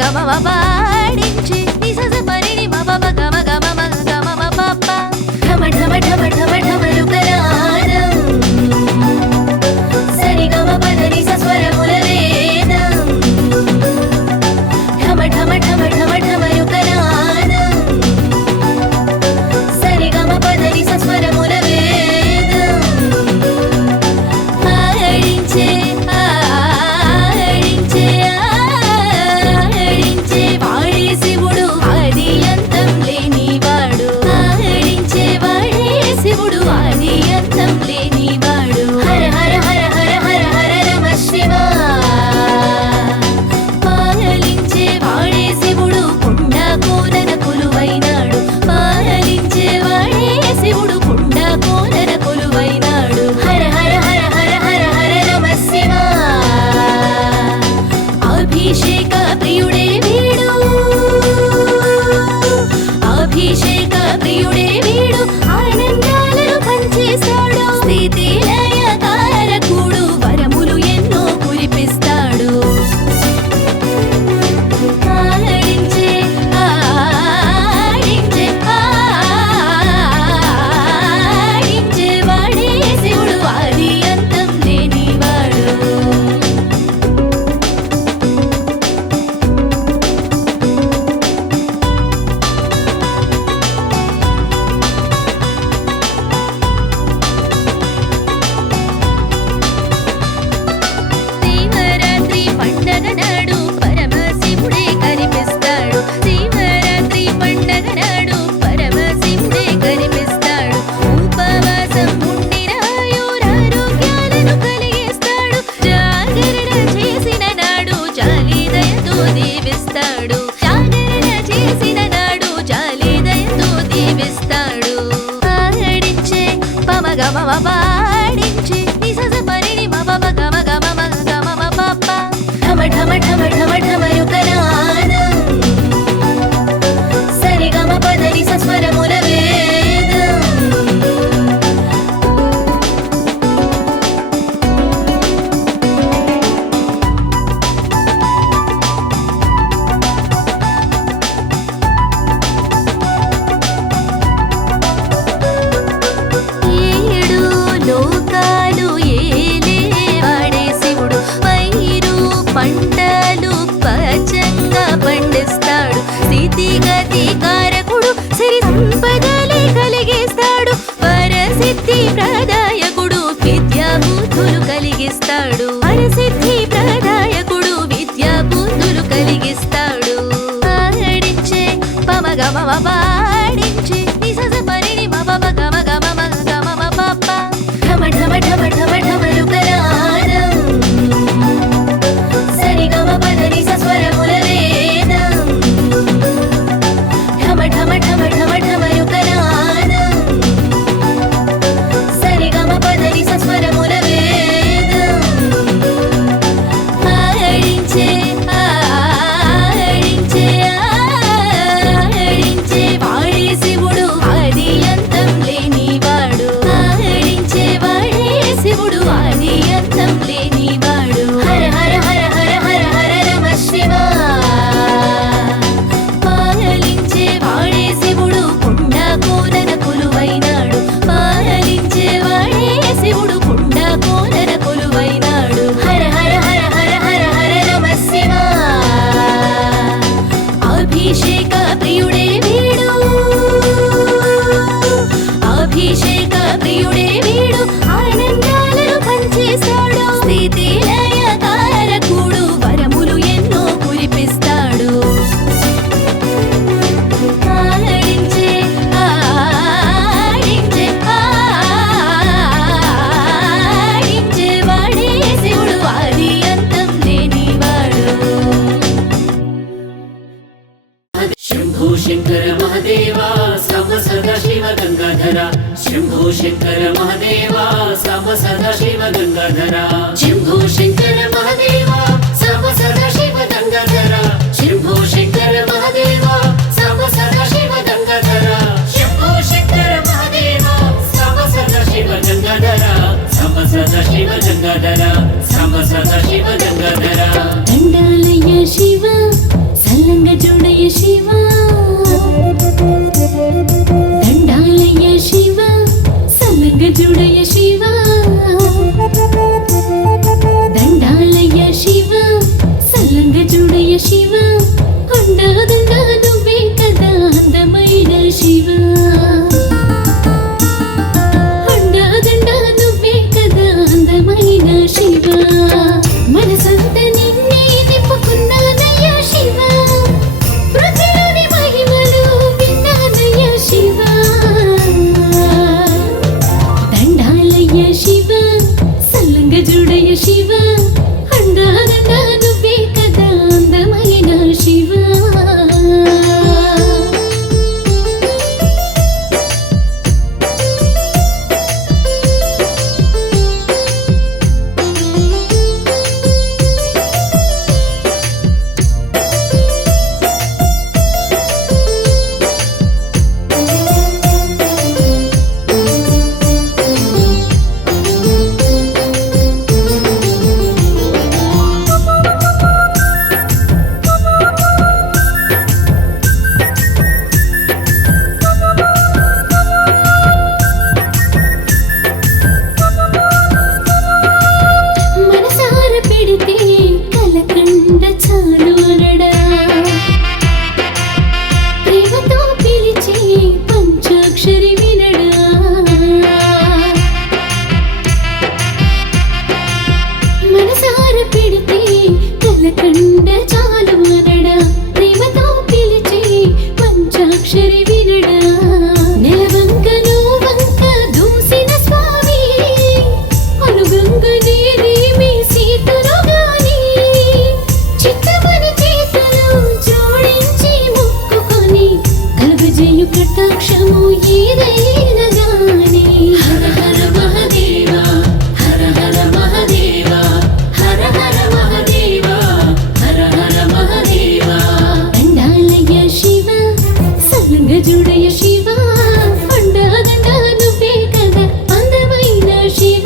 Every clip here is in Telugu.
పాడించి నిసస పరిని మమ గమ గమ మగ గమ పప్ప ఢమ ఢమ ఢమ ఢమ ఢమలు కరాదం సరి గమ పద నిస స్వరముల వేదం ఢమ ఢమ ఢమ ఢమ ఢమలు కరాదం సరి గమ పద నిస స్వరముల వేదం పాడించే పాడించి నిసస పరిని మమ గమ గమ మగ గమ పప్ప ఢమ ఢమ ఢమ ఢమ ఢమలు కరాదం సరి గమ పద నిస స్వరముల వేదం పంటలు పచ్చంగా పండిస్తాడు స్థితిగతి కారకుడు సిరి సంపదలే కలిగిస్తాడు పరసిద్ధి ప్రదాయకుడు విద్యా బుద్ధులు కలిగిస్తాడు పరసిద్ధి ప్రదాయకుడు విద్యా బుద్ధులు కలిగిస్తాడు పాడించే పమ గమ పాడించి నిసస పరిని మమ గమ గమ మగ గమ పప్ప ఢమ ఢమ ఢమ ఢమ ఢమలు కరాదం సరి గమ పద నిస స్వరముల వేదం ఢమ ఢమ ఢమ ఢమ ఢమలు కరాదం సరి గమ పద నిస స్వరముల వేదం పాడించే వాడే శివుడు ఆది అంతం లేనివాడు పాడించే వాడే శివుడు ఆది అంతం లేనివాడు హర హర హర హర హర హర నమ శివ పాలించే వాడే శివుడు కొండ కోనన కొలువైనాడు పాలించే వాడే శివుడు కొండ కోనన కొలువైనాడు హర హర హర హర హర హర నమ శివ అభిషేక ప్రియుడే వీడు అభిషేక ప్రియుడే వీడు ఆనందాలను పంచేస్తాడు స్థితి లయ కారకుడు వరములు ఎన్నో కురిపిస్తాడు పాడించే వాడే శివుడు ఆది అంతం లేనివాడు శంభో శంకర మహదేవా సమ సదా శివ గంగాధర శంభో శంకర మహదేవా సమ సదా శివ గంగాధర శంభో శంకర మహదేవా సమ సదా శివ గంగాధర శంభో శంకర మహదేవా సమ సదా శివ గంగాధర శంభో శంకర మహదేవా సమ సదా శివ గంగాధర సమ సదా శివ గంగాధర సమ సదా శివ గంగాధర దండాలయ శివ సల్లంగా చూడయ్య శివ అండాదండా నువ్వే కదా అందమైన శివ అండాదండా నువ్వే కదా అందమైన శివ మనసంత నిన్నే నింపుకున్నానయ్య శివ పృథ్వీలోని మహిమలు విన్నానయ్య శివ దండాలయ్య శివ సల్లంగా చూడయ్య శివ అండాదండా నువ్వే కదా అందమైన శివ మనసార పెడితే కలకండ చాలు అనడా ప్రేమతో పిలిచే పంచాక్షరి వినడా మనసార పెడితే కలకండ చాలు అనడా ప్రేమతో పిలిచే పంచాక్షరి వినడా నెలవంకను వంక దూసిన స్వామి అనుగంగనే రేమి సీతురుగాని చిత్తమని చేతులు జోడించి మొక్కుకొని కలుగజేయు కటాక్షము ఏదైనా గాని హర హర మహదేవ హర హర మహదేవ హర హర మహదేవ హర హర మహదేవ దండాలయ్య శివ సల్లంగా చూడయ్య శివ అండాదండా నువ్వే కదా అందమైన శివ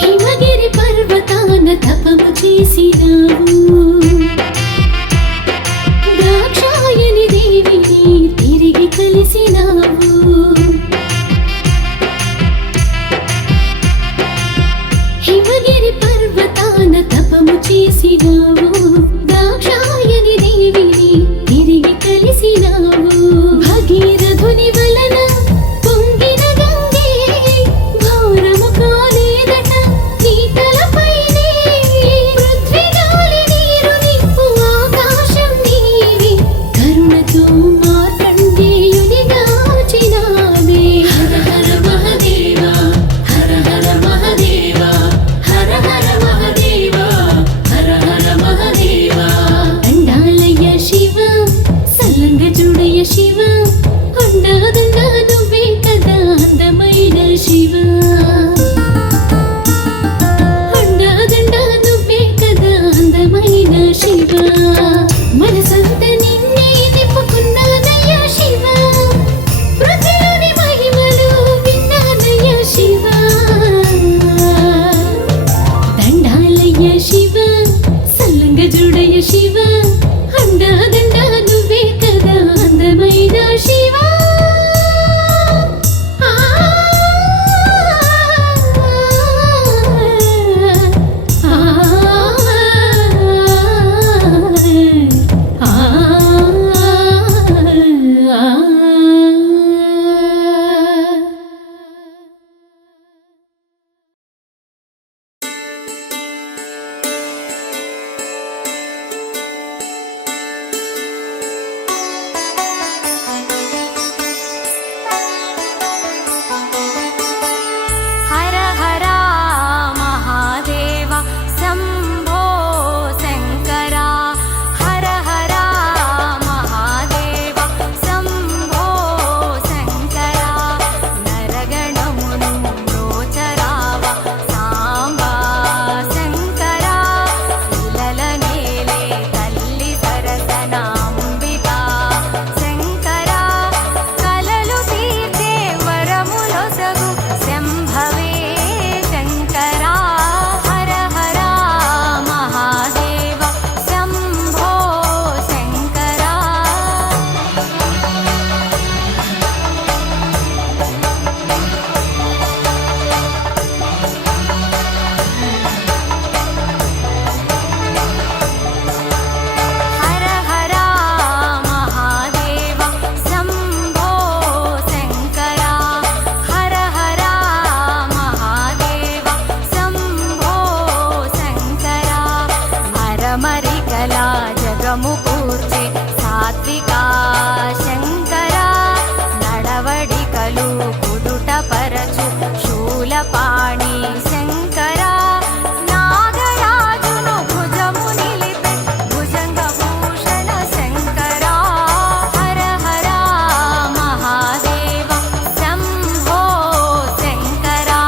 హిమగిరి పర్వతాన తపము చేసినావు దాక్షాయని దేవిని తిరిగి కలిసినావు హిమగిరి పర్వతాన తపము చేసినావు దాక్షాయని దేవిని తిరిగి కలిసినావు భగీరథుని వలన పొంగిన గంగే భారము కాలేదట నీ తలపైనే పృథ్వీ గాలి నీరు నిప్పు ఆకాశం నీవే కరుణతో మార్కండేయుని గాచినావే హర హర మహదేవ హర హర మహదేవ హర హర మహదేవ హర హర మహదేవ దండాలయ్య శివ సల్లంగా చూడయ్య శివ అండాదండా నువ్వే కదా అందమైన శివ అండాదండా నువ్వే కదా అందమైన శివ మనసంత నిన్నే నింపుకున్నానయ్య శివ పృథ్వీలోని మహిమలు విన్నానయ్య శివ దండాలయ్య శివ సల్లంగా చూడయ్య శివ అండాదండా నువ్వే కదా అందమైన శివ ఆ అమరికలా జగము కూర్చే సాత్వికా శంకరా నడవడికలు కుదుట పరచు శూలపాణి శంకరా నాగరాజును భుజము నిలిపే భుజంగ భూషణ శంకరా హర హర మహాదేవ శంభో శంకరా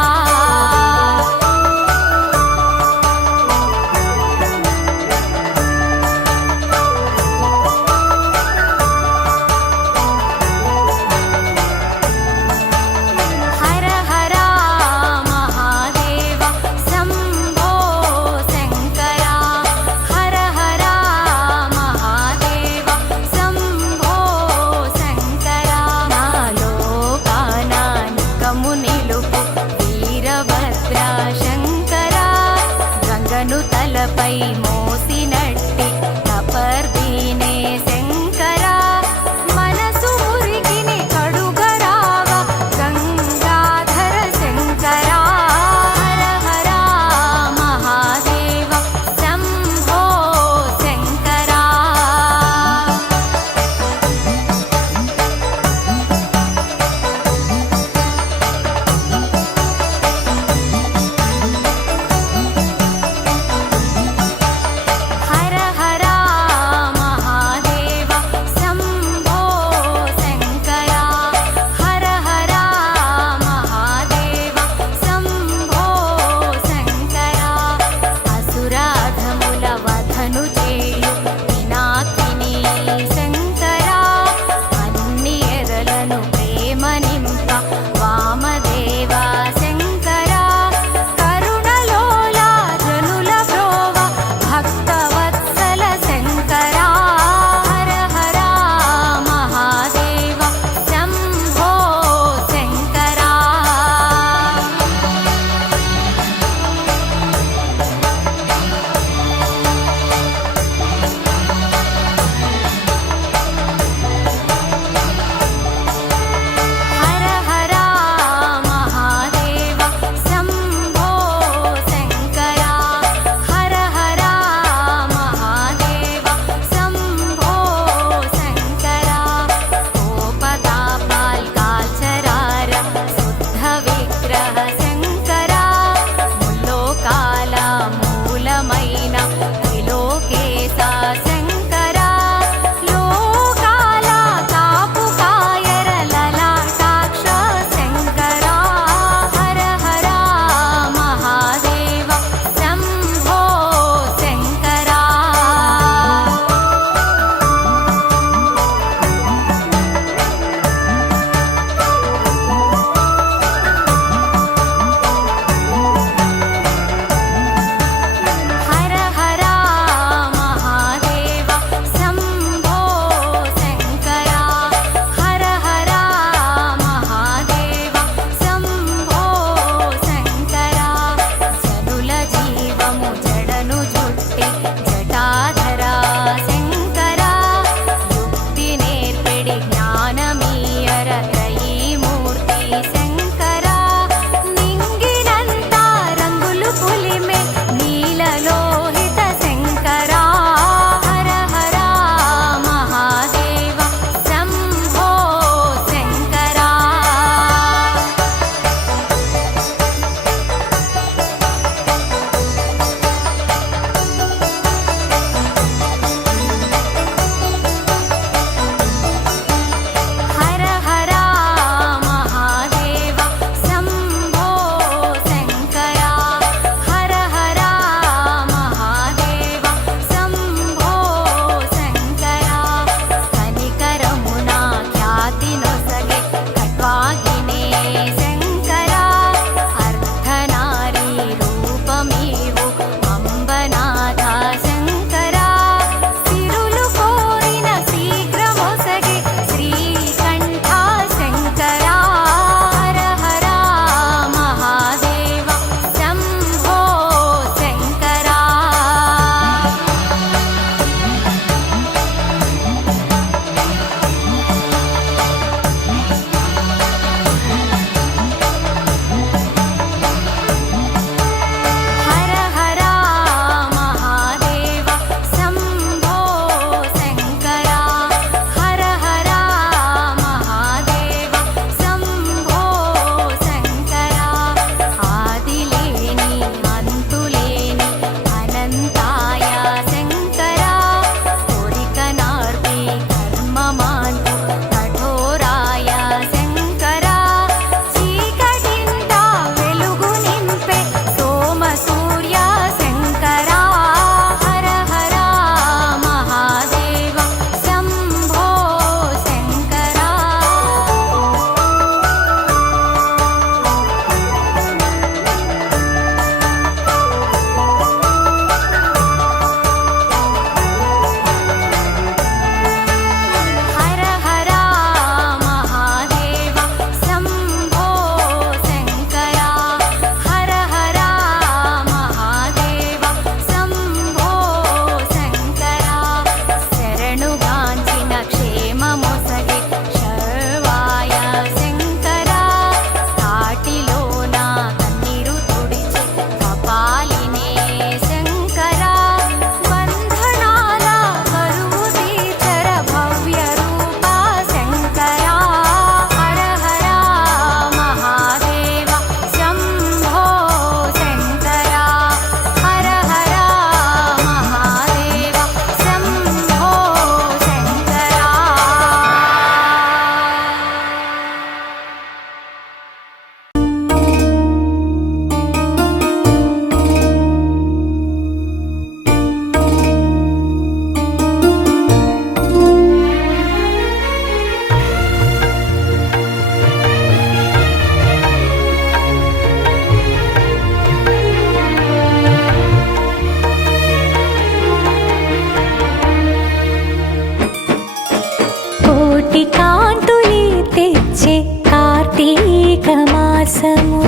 మాసము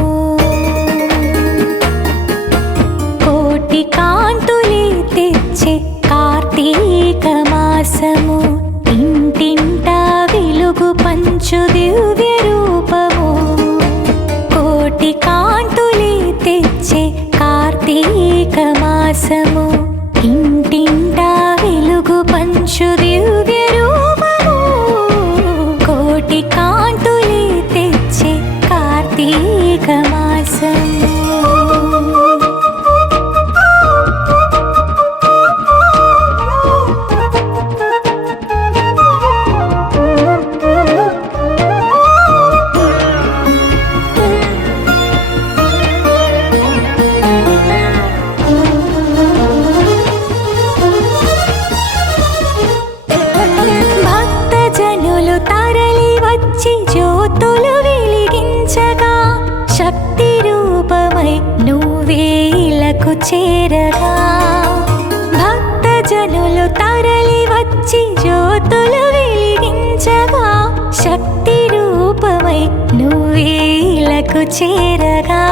కోటి కాంతులే తెచ్చే కార్తీక మాసము ఇంటింటా వెలుగు పంచు దివ్య రూపము కోటి కాంతులే తెచ్చే కార్తీక మాసము ఇంటింటా వెలుగు పంచు దివ్య రూపము కోటి కాంతులే తెచ్చే కార్తీక మాసము తరలి వచ్చి జ్యోతులు వెలిగించగా శక్తి రూపమై నువ్వేలకు చేరగా భక్తజనులు తరలి వచ్చి జ్యోతులు వెలిగించగా శక్తి రూపమై నువ్వేలకు చేరగా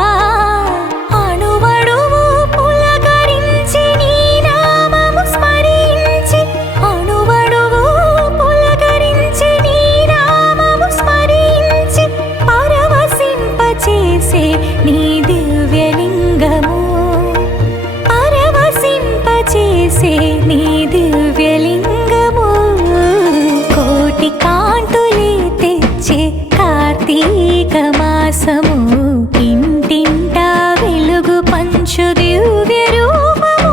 నీ దివ్యలింగము పరవశింపచేసే నీ దివ్యలింగము కోటి కాంతులే తెచ్చే కార్తీక మాసము ఇంటింటా వెలుగు పంచు దివ్య రూపము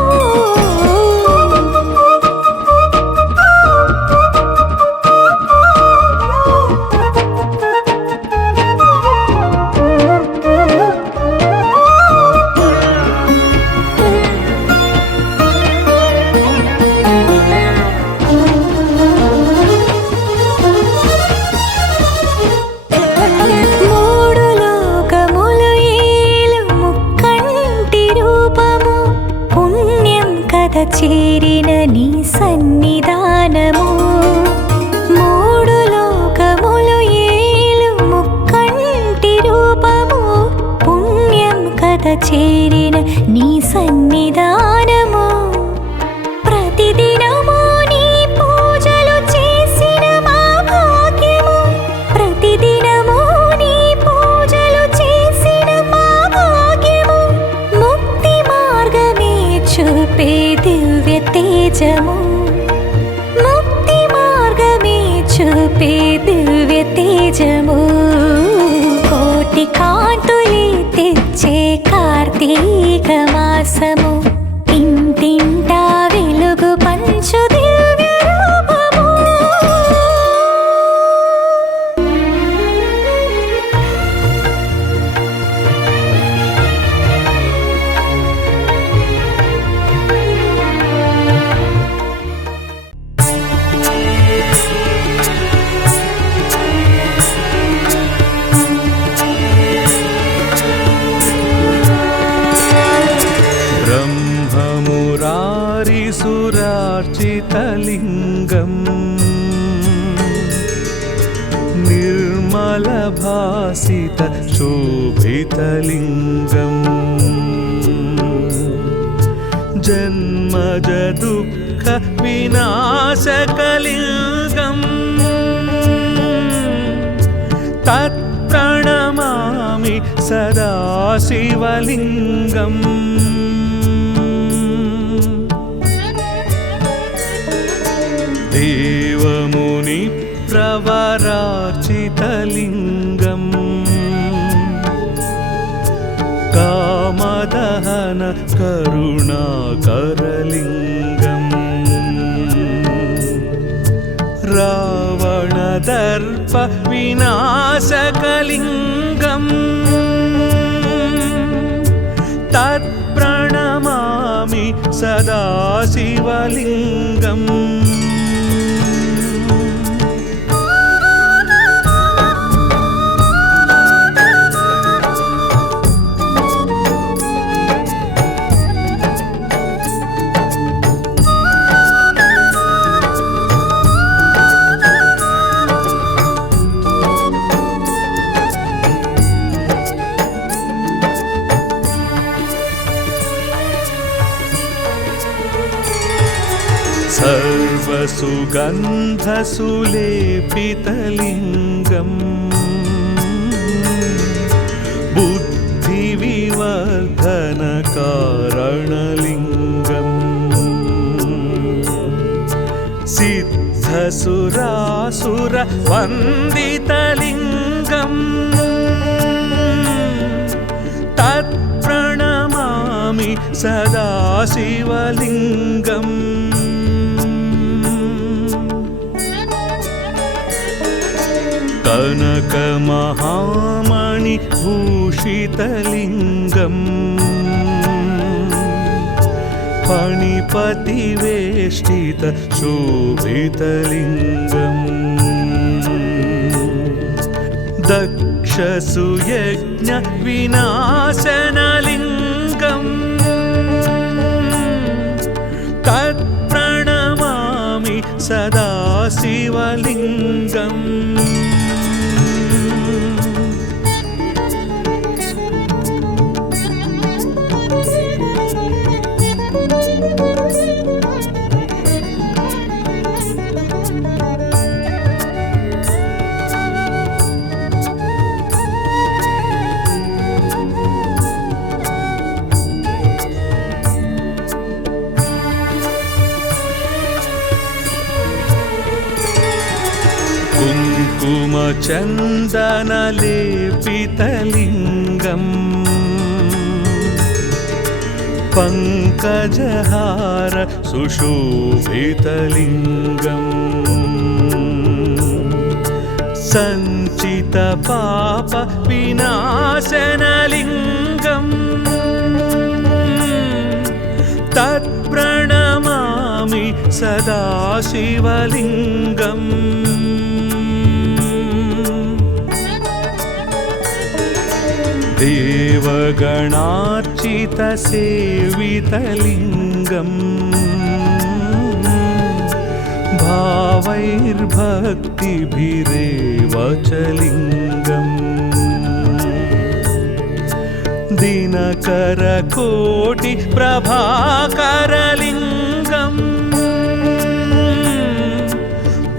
చేరిన నీ సన్నిధానము మూడు లోకములు ఏలు ముక్కంటి రూపము పుణ్యం కథ చేరిన నీ సన్నిధానము ప్రతిదినము నీ పూజలు చేసిన మా భాగ్యము ప్రతిదినము నీ పూజలు చేసిన మా భాగ్యము ముక్తి మార్గమే చూపే దివ్య తేజము ముక్తి మార్గమే చూపే దివ్య తేజము కోటి కాంతులే తెచ్చే కార్తీక మాసము ఇంటింటా వెలుగు పంచు దివ్య రూపము సురార్చితలింగం నిర్మలభాసిత శోభితలింగం జన్మజ దుఃఖ వినాశకలింగం తత్ప్రణమామి సదా శివలింగం దేవముని ప్రవరార్చితలింగం కామదహన కరుణాకరలింగం రావణదర్ప వినాశకలింగం తత్ప్రణమామి సదా శివలింగం सर्वसुगन्धसुलेपितलिङ्गम् बुद्धिविवर्धनकारणलिङ्गम् सिद्धसुरासुरवन्दितलिङ्गम् तत्प्रणमामि सदा शिवलिङ्गम् कनकमहामणिभूषितलिङ्गम् फणिपतिवेष्टितशोभितलिङ्गम् दक्षसुयज्ञविनाशनलिङ्गम् तत्प्रणमामि सदा शिवलिङ्गम् कुङ्कुमचन्दनलेपितलिङ्गम् पङ्कजहार सुशोभितलिङ्गम् सञ्चितपापविनाशनलिङ्गम् तत्प्रणमामि सदा शिवलिङ्गम् देवगणार्चितसेवितलिङ्गम् भावैर्भक्तिभिरेव च लिङ्गम् दिनकरकोटिप्रभाकरलिङ्गम्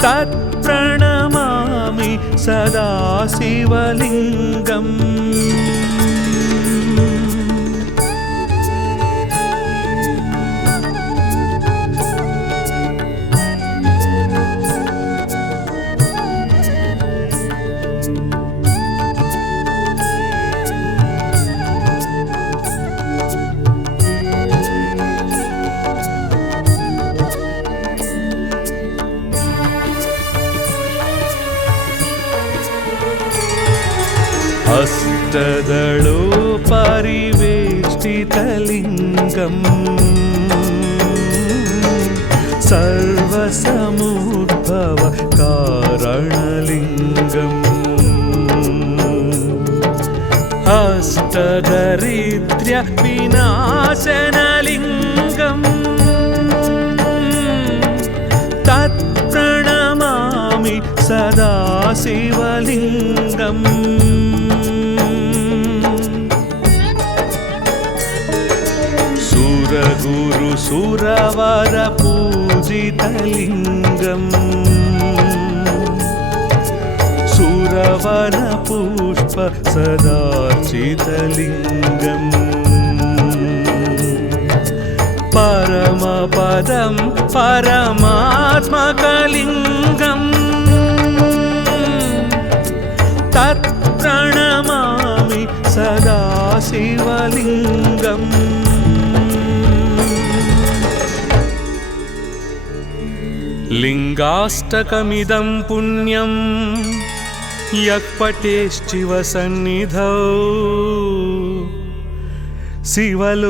तत्प्रणमामि सदा शिवलिङ्गम् अष्टदलोपरिवेष्टितलिङ्गम् सर्वसमुद्भवकारणलिङ्गम् अष्टदरिद्र्यविनाशनलिङ्गम् तत्प्रणमामि सदा शिवलिङ्गम् सुरगुरुसुरवरपूजितलिङ्गम् सुरवनपुष्प सदार्चितलिङ्गम् परमपदं परमात्मकलिङ्गम् तत्प्रणमामि सदा शिवलिङ्गम् लिङ्गाष्टकमिदं पुण्यं यः पठेश्चिवसन्निधौ शिवलोकमवाप्नोति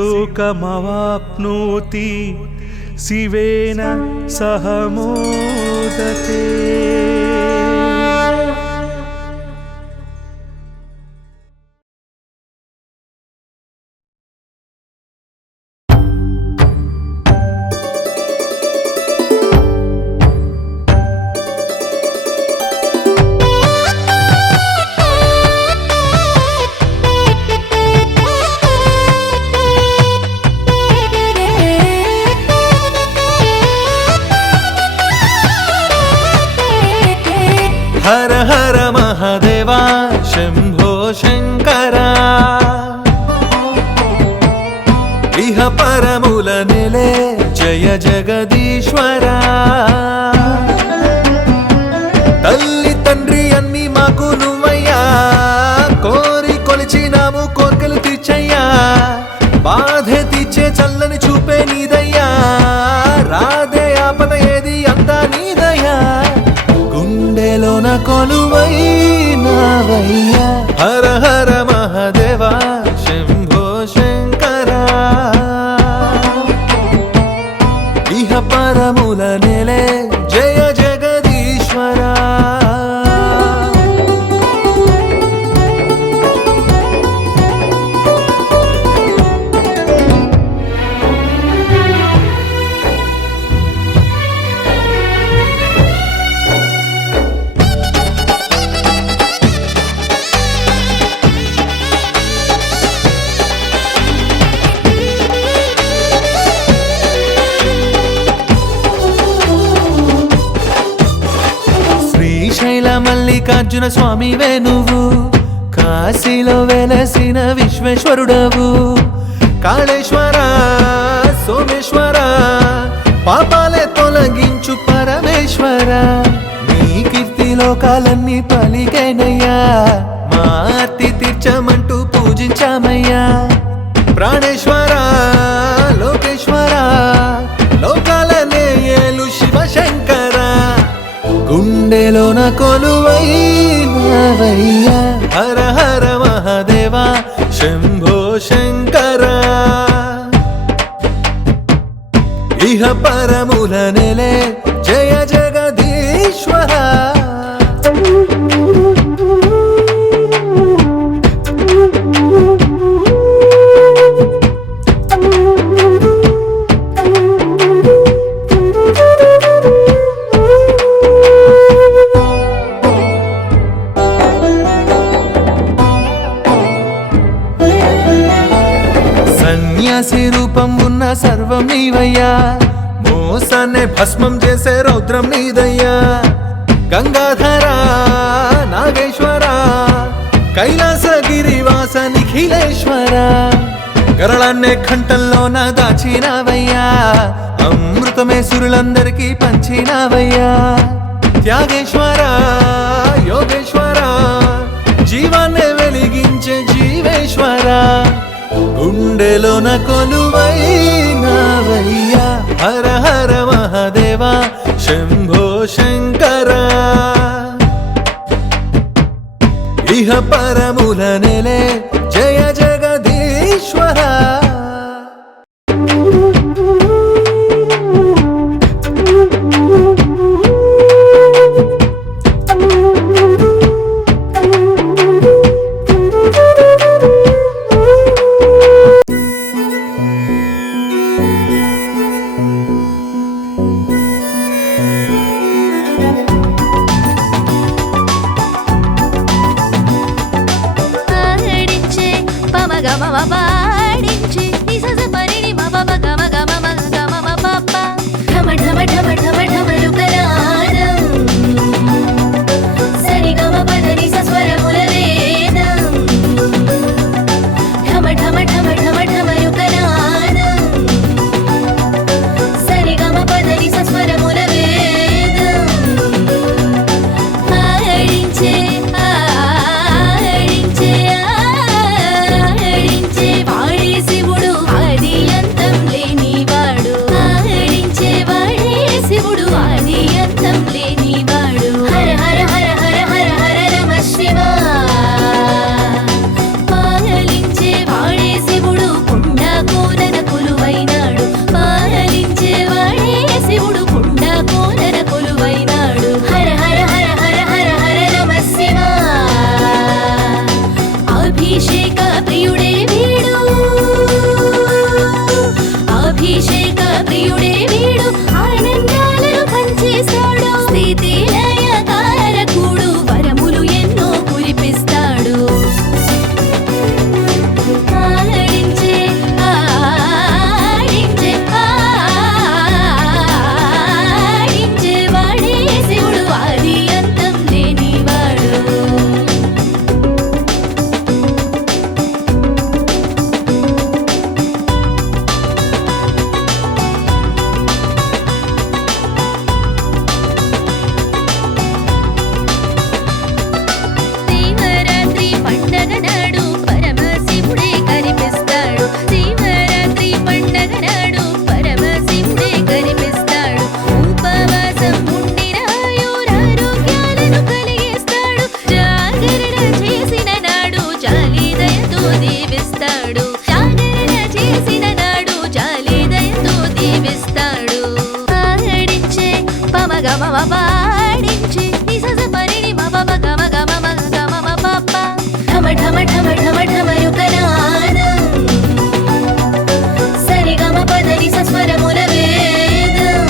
शिवेन सह मोदते। హర హర మహాదేవా శంభో శంకరా ఇహ పరముల నెలే జయ జగదీశ్వరా తల్లి తండ్రి అన్ని మాకు నువ్వయ్యా కోరి కొలిచినాము కోర్కెలు తీర్చయ్యా బాధే తీర్చే చల్లని చూపే నీదయ్యా రాధే ఆపద ఏది అంతా నీదయ్యా గుండెలోన కొలువైనావయ్యా హర హర మహాదేవా శంభో శంకరా ఇహ పరముల నెలే జయ జగదీశ్వరా శ్రీశైల మల్లికార్జున స్వామివే నువ్వు కాశీలో వెలసిన విశ్వేశ్వరుడవు కాళేశ్వర సోమేశ్వర పాపాలే తొలగించు పరమేశ్వర నీ కీర్తి లోకాలన్నీ పలికేనయ్యా మా ఆర్తి తీర్చమంటూ పూజించామయ్యా ప్రాణేశ్వర లోకేశ్వర లోకాలనే ఏలు శివశంకర గుండెలోన కొలువైనావయ్యా హర హర మహాదేవా శంభో శంకరా ఇహ పరముల నెలే జయ జగదీశ్వరా సన్యాసి రూపం ఉన్న సర్వం నీవయ్యా మోసాన్నే భస్మం చేసే రౌద్రం నీదయ్యా గంగాధర నాగేశ్వర కైలాసగిరివాస నిఖిలేశ్వర గరళాన్నే కంఠంలోన దాచినావయ్యా అమృతమే సురులందరికీ పంచినావయ్యా త్యాగేశ్వర యోగేశ్వర జీవాన్నే వెలిగించే జీవేశ్వర గుండెలోన కొలువైనావయ్యా హర హర మహాదేవా శంభో శంకరా ఇహ పరముల నెలే జయ జగదీశ్వరా ఆ పాడించి నిజ పరిణి మమ గమ గమ మగ గమ మ పప్ప ఢమ ఢమ ఢమ ఢమ ఢమరుకనాదం సరి గమ పదని సస్వరముల వేదం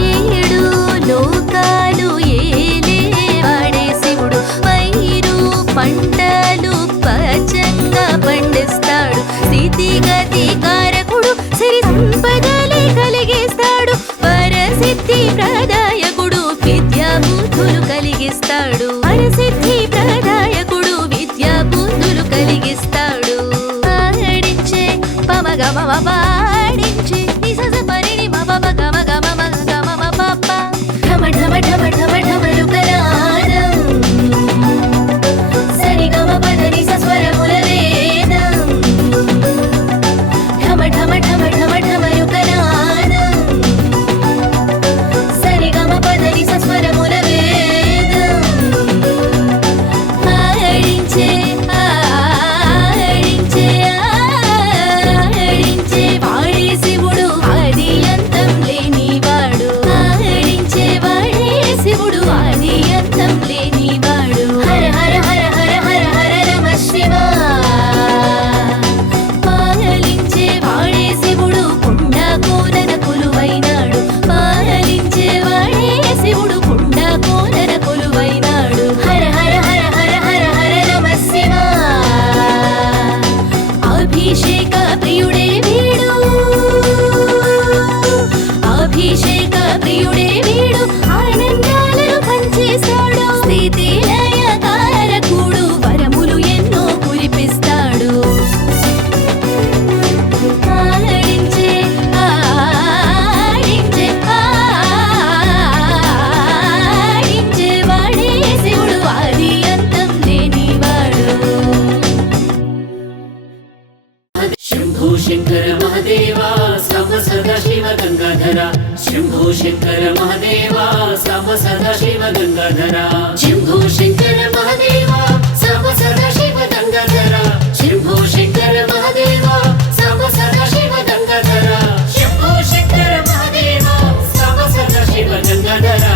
ఏడు లోకాలు ఏలే వాడే శివుడు పైరు పంటలు పచ్చంగా పండిస్తాడు స్థితిగతి కారకుడు సిరి సంపదలే కలిగిస్తాడు పరసిద్ధి ప్రదాయకుడు విద్యా బుద్ధులు కలిగిస్తాడు పరసిద్ధి ప్రదాయకుడు విద్యా బుద్ధులు కలిగిస్తాడు పాడించే పమగమ పాడించే నిజ పరిణి మమ గమ గమ మగ గమ మ పప్ప ఢమ ఢమ ఢమ ఢమ ఢమరుకనాదం సరి గమ పదని సస్వరముల వేదం ఢమ ఢమ ఢమ ఢమ ఢమరుకనాదం సరి గమ పదని సస్వరముల వేదం ఆడించే ఆడించే ఆడించే వాడే శివుడు ఆది అంతం లేనివాడు ఆడించే వాడే శివుడు ఆది అంతం లేనివాడు హర హర హర హర హర హర నమ శివ పాలించే వాడే శివుడు కొండ కోనన కొలువైనాడు పాలించే వాడే శివుడు కొండ కోనన కొలువైనాడు హర హర హర హర హర హర నమ శివ అభిషేక ప్రియుడే వీడు అభిషేక ప్రియుడే వీడు ఆనందాలను పంచేస్తాడు స్థితి లయ కారకుడు వరములు ఎన్నో కురిపిస్తాడు ఆడించే ఆడించే ఆడించే వాడే శివుడు ఆది అంతం లేనివాడు శంభో శంకర మహదేవా సమ సదా శివ గంగాధర శంభో శంకర మహదేవా సమ సదా శివ గంగాధర శంభో శంకర మహదేవా సమ సదా శివ గంగాధర శంభో శంకర మహదేవా సమ సదా శివ గంగాధర శంభో శంకర మహదేవా సమ సదా శివ గంగాధర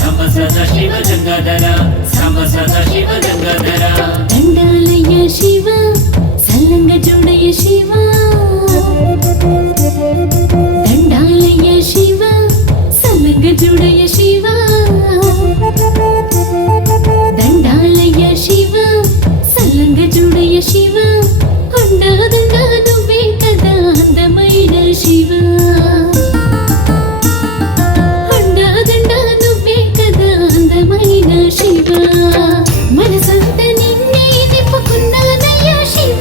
సమ సదా శివ గంగాధర సమ సదా శివ గంగాధర దండాలయ శివ సల్లంగ జోడయ శివ దండాలయ శివ సల్లంగ జోడయ శివ దండాలయ శివ సల్లంగ జోడయ శివ అండాదండా నువ్వే కదా అందమైన శివ అండాదండా నువ్వే కదా అందమైన శివ మనసంత నిన్నే నింపుకున్నానయ్యా శివ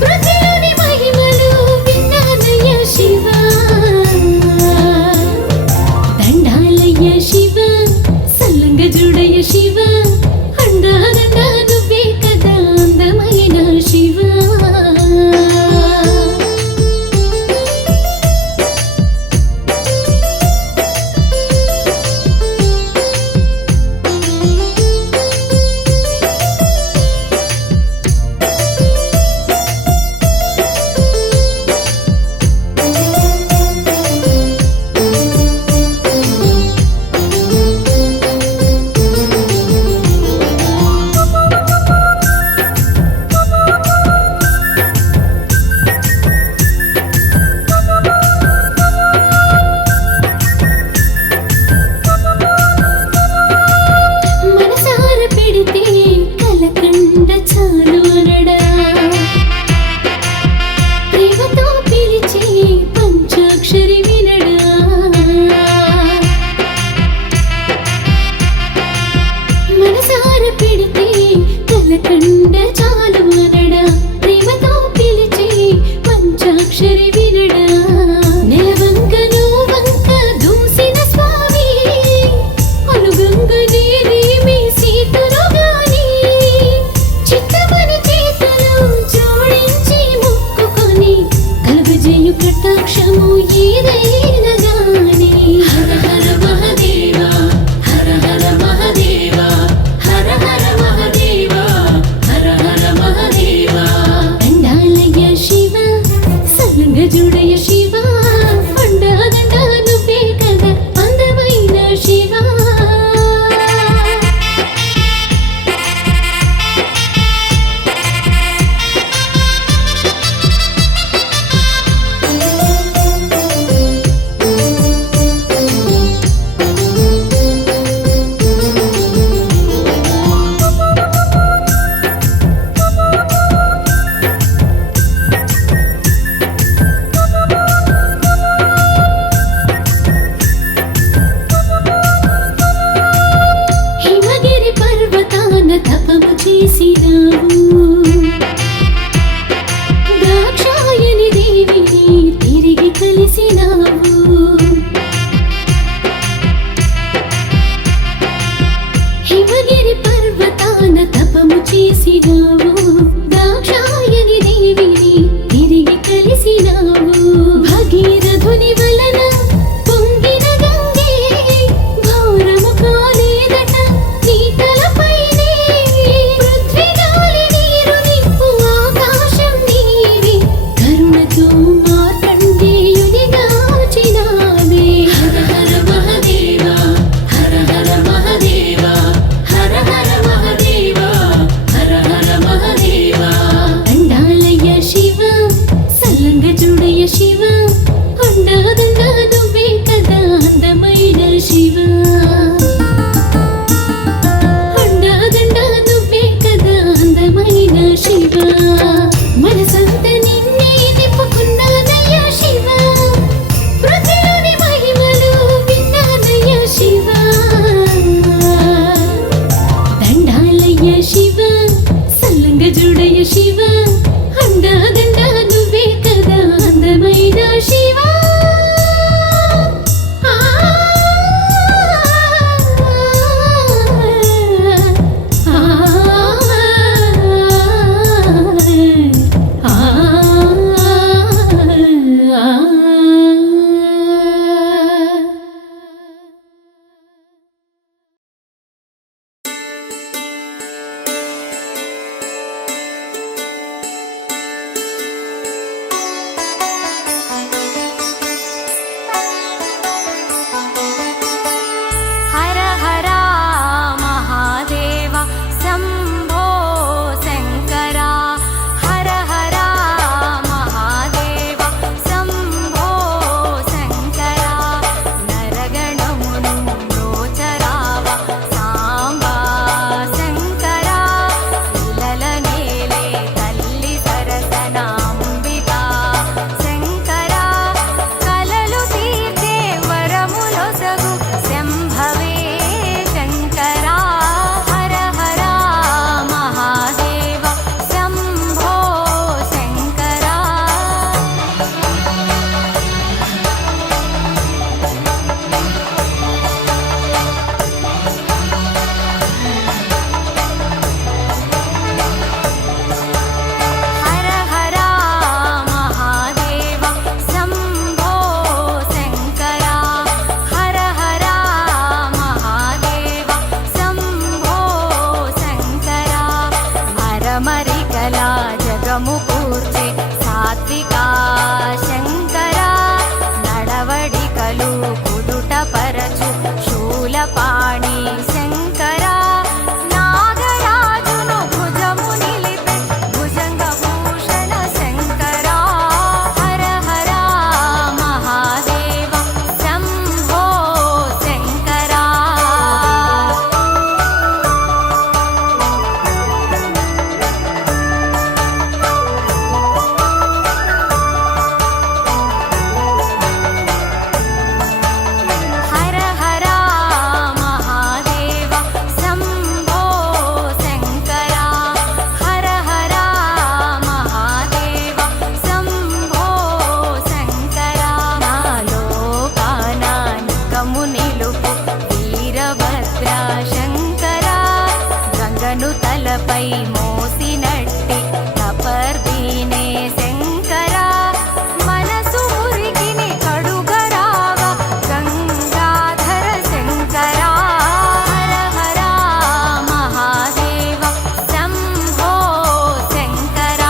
పృథ్వీలోని మహిమలు విన్నానయ్యా శివ దండాలయ్య శివ సల్లంగ జోడయ్య శివ అండాదండా నువ్వే కదా అందమైన శివ దుఃఖము నిలుపు వీరభద్ర శంకర గంగను తలపై మోసినట్టి కపర్దీనే శంకర మనసు మురికిని కడుగరావ గంగాధర శంకర హర హర మహాదేవ శంభో శంకర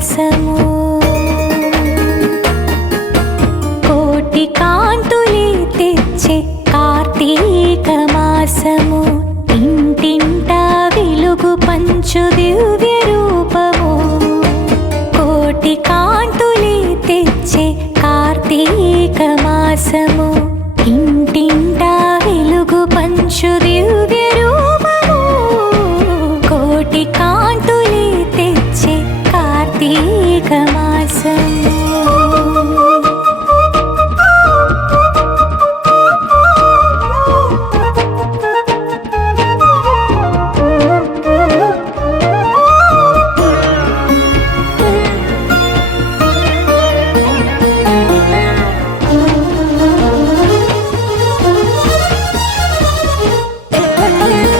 మాసము కోటి కాంతులే తెచ్చే కార్తీక మాసము ఇంటింటా వెలుగు పంచు దివ్య రూపము కోటి కాంతులే తెచ్చే కార్తీక మాసము ఇంటింటా వెలుగు పంచు దివ్య రూపము కోటి కాంతులే తెచ్చే కార్తీక మాసము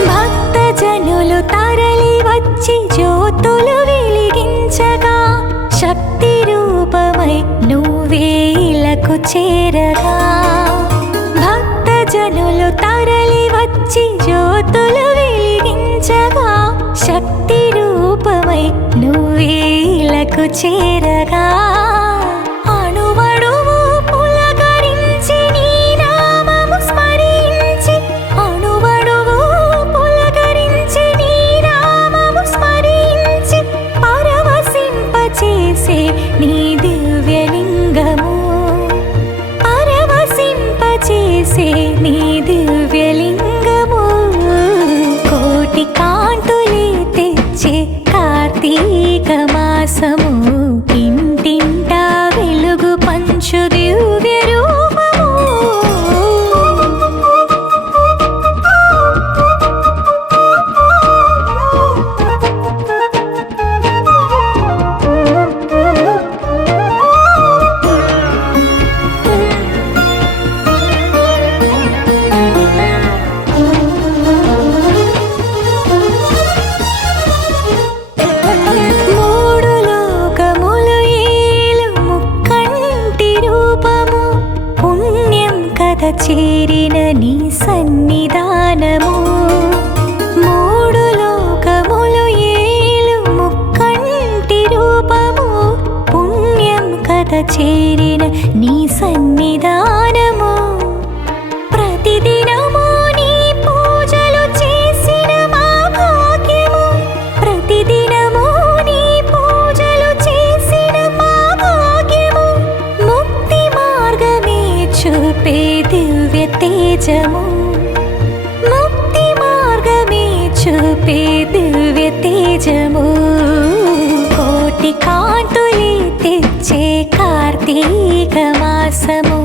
భక్తజనులు తరలి వచ్చి జ్యోతులు వెలిగించగా శక్తి రూపమై నువ్వే ఇలకు చేరగా భక్తజనులు తరలి వచ్చి జ్యోతులు వెలిగించగా శక్తి రూపమై నువ్వే ఇలకు చేరగా అణువణువు పులకరించి నీ నామము స్మరించి అణువణువు పులకరించి నీ నామము స్మరించి పరవశింపచేసే నీ దివ్యలింగము పరవశింపచేసే నీ దివ్యలింగము కోటి కాంతులే తెచ్చే కార్తీక మాసము ఇంటింటా వెలుగు పంచు దివ్య రూపము మూడు లోకములు ఏలు ముక్కంటి రూపము పుణ్యం కథ చేరిన నీ సన్నిధానము మూడు లోకములు ఏలు ముక్కంటి రూపము పుణ్యం కథ చేరిన నీ సన్నిధానము ప్రతిదినము నీ పూజలు చేసిన మా భాగ్యము ప్రతిదినము నీ పూజలు చేసిన మా భాగ్యము ముక్తి మార్గమే చూపే దివ్య తేజము ముక్తి మార్గమే చూపే దివ్య తేజము కోటి కాంతులే తెచ్చే కార్తీక మాసము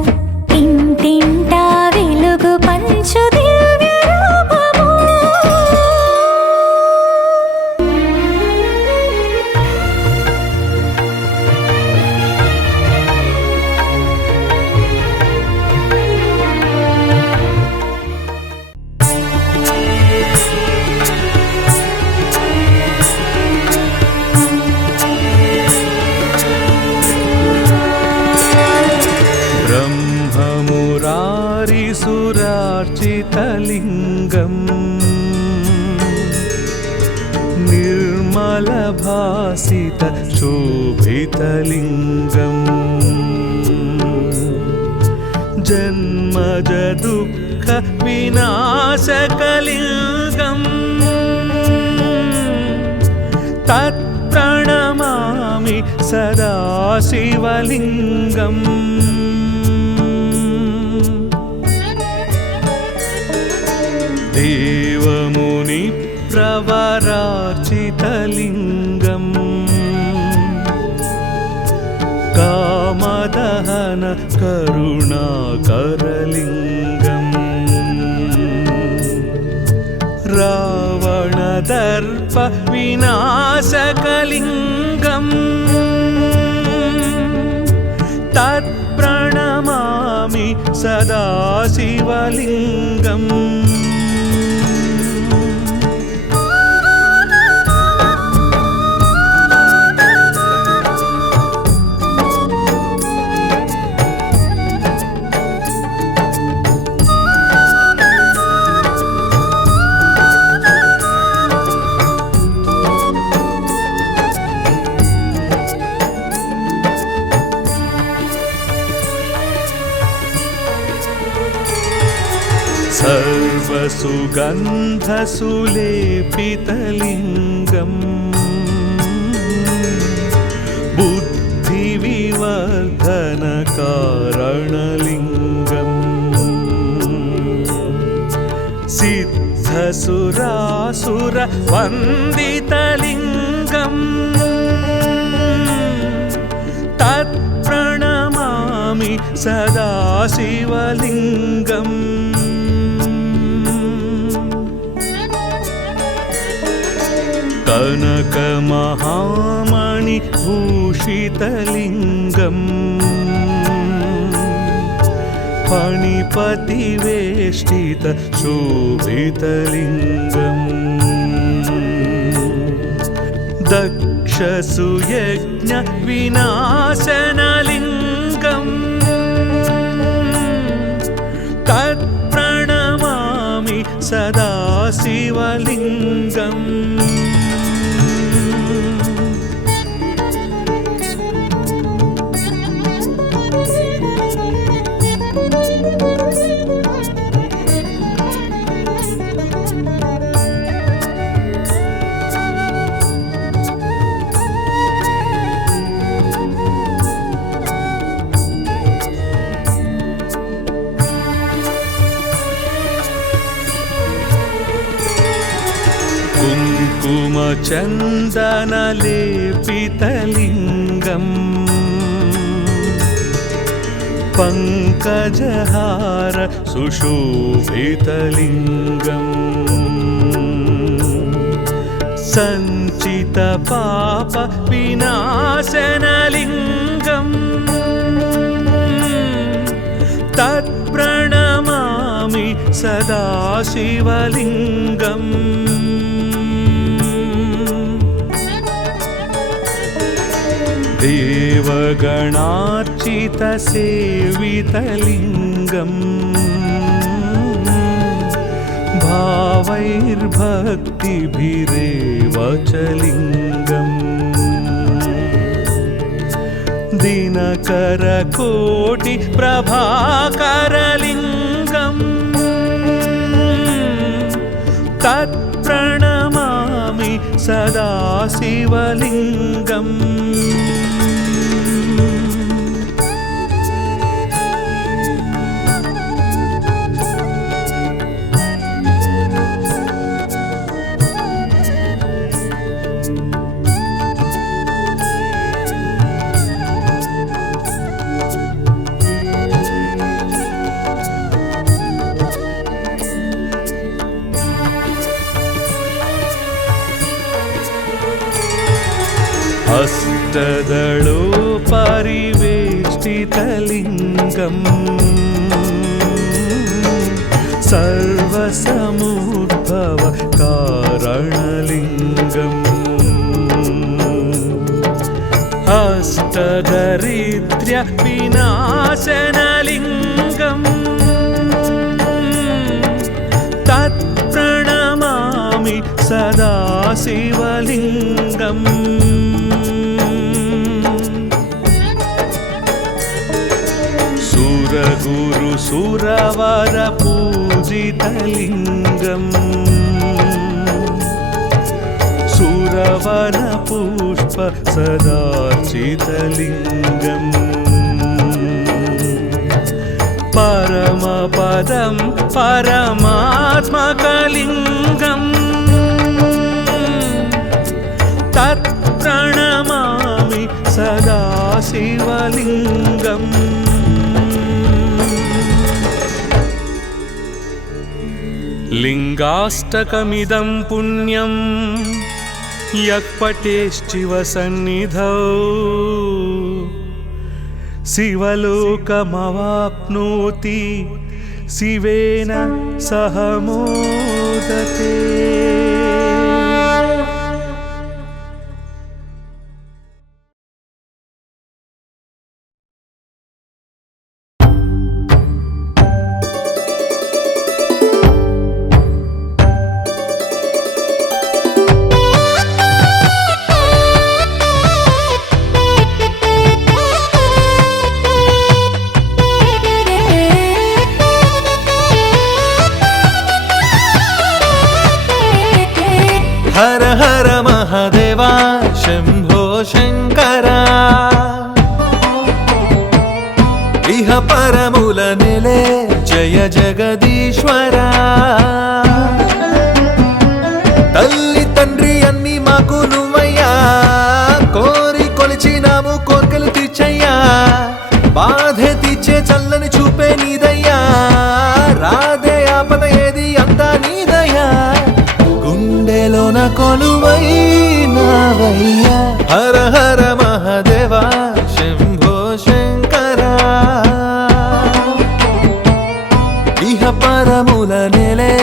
ఇంటింటా వెలుగు పంచు దివ్య రూపము ब्रह्ममुरारिसुरार्चितलिङ्गम् निर्मलभासितशोभितलिङ्गम् जन्मजदुःखविनाशकलिङ्गम् तत्प्रणमामि सदा शिवलिङ्गम् देवमुनिप्रवरार्चितलिङ्गम् कामदहन करुणाकरलिङ्गम् रावणदर्प विनाशकलिङ्गम् तत्प्रणमामि सदा शिवलिङ्गम् सर्वसुगन्धसुलेपितलिङ्गम् बुद्धिविवर्धनकारणलिङ्गम् सिद्धसुरासुरवन्दितलिङ्गम् तत्प्रणमामि सदा शिवलिङ्गम् कनकमहामणिभूषितलिङ्गम् फणिपतिवेष्टितशोभितलिङ्गम् दक्षसुयज्ञविनाशनलिङ्गम् तत्प्रणमामि सदा शिवलिङ्गम् कुङ्कुमचन्दनलेपितलिङ्गम् पङ्कजहार सुशोभितलिङ्गम् सञ्चितपापविनाशनलिङ्गम् तत्प्रणमामि सदा शिवलिङ्गम् देवगणार्चितसेवितलिङ्गम् भावैर्भक्तिभिरेव च लिङ्गम् दिनकरकोटिप्रभाकरलिङ्गम् तत्प्रणमामि सदा शिवलिङ्गम् अष्टदलोपरिवेष्टितलिङ्गम् सर्वसमुद्भवकारणलिङ्गम् अष्टदरिद्र्यविनाशनलिङ्गम् तत्प्रणमामि सदा शिवलिङ्गम् सुरगुरुसुरवरपूजितलिङ्गम् सुरवनपुष्प सदार्चितलिङ्गम् परमपदं परमात्मकलिङ्गम् तत्प्रणमामि सदा शिवलिङ्गम् लिङ्गाष्टकमिदं पुण्यं यः पठेश्चिवसन्निधौ शिवलोकमवाप्नोति शिवेन सह मोदते। పరముల నెలే జయ జగదీశ్వరా తల్లి తండ్రి అన్ని మాకు నువ్వయ్యా కోరి కొలిచినాము కోర్కెలు తీర్చయ్యా బాధే తీర్చే చల్లని చూపే నీదయ్యా రాధే ఆపద ఏది అంతా నీదయ్యా గుండెలోన కొలువైనావయ్యా హర హర మహాదేవా శంభో శంకరా ఇహ పరముల నెలే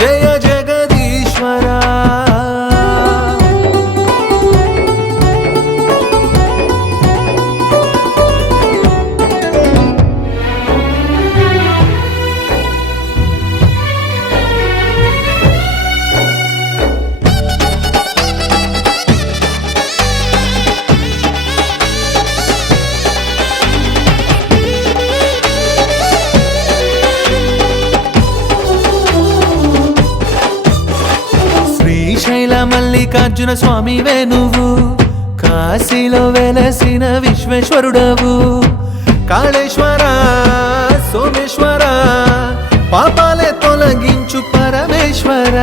జయ జగదీశ్వరా శ్రీశైల మల్లికార్జున స్వామివే నువ్వు కాశీలో వెలసిన విశ్వేశ్వరుడవు కాళేశ్వర సోమేశ్వర పాపాలే తొలగించు పరమేశ్వర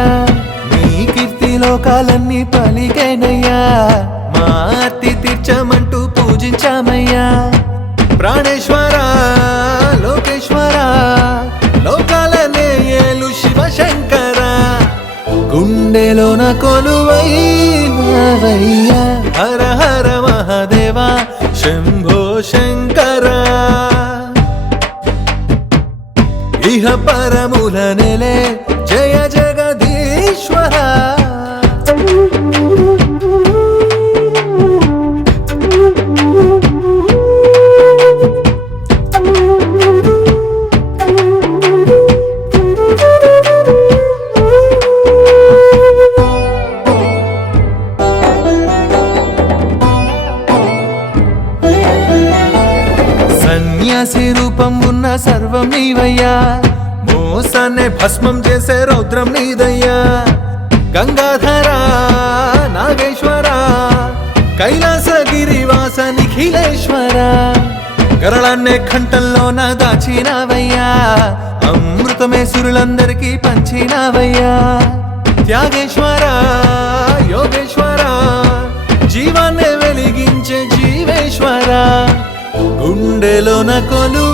నీ కీర్తి లోకాలన్నీ పలికేనయ్యా మా ఆర్తి తీర్చమంటూ పూజించామయ్యా ప్రాణేశ్వర లోకేశ్వర లోకాలనే ఏలు శివశంకర గుండెలోన కొలువైనావయ్యా హర హర మహాదేవా శంభో శంకరా ఇహ పరముల నెలే జయ జగదీశ్వరా సన్యాసి రూపం ఉన్న సర్వం నీవయ్యా మోసాన్నే భస్మం చేసే రౌద్రం నీదయ్యా గంగాధర నాగేశ్వర కైలాసగిరివాస నిఖిలేశ్వర గరళాన్నే కంఠంలోన దాచినావయ్యా అమృతమే సురులందరికీ పంచినావయ్యా త్యాగేశ్వర యోగేశ్వర జీవాన్నే వెలిగించే జీవేశ్వర గుండెలోన కొలు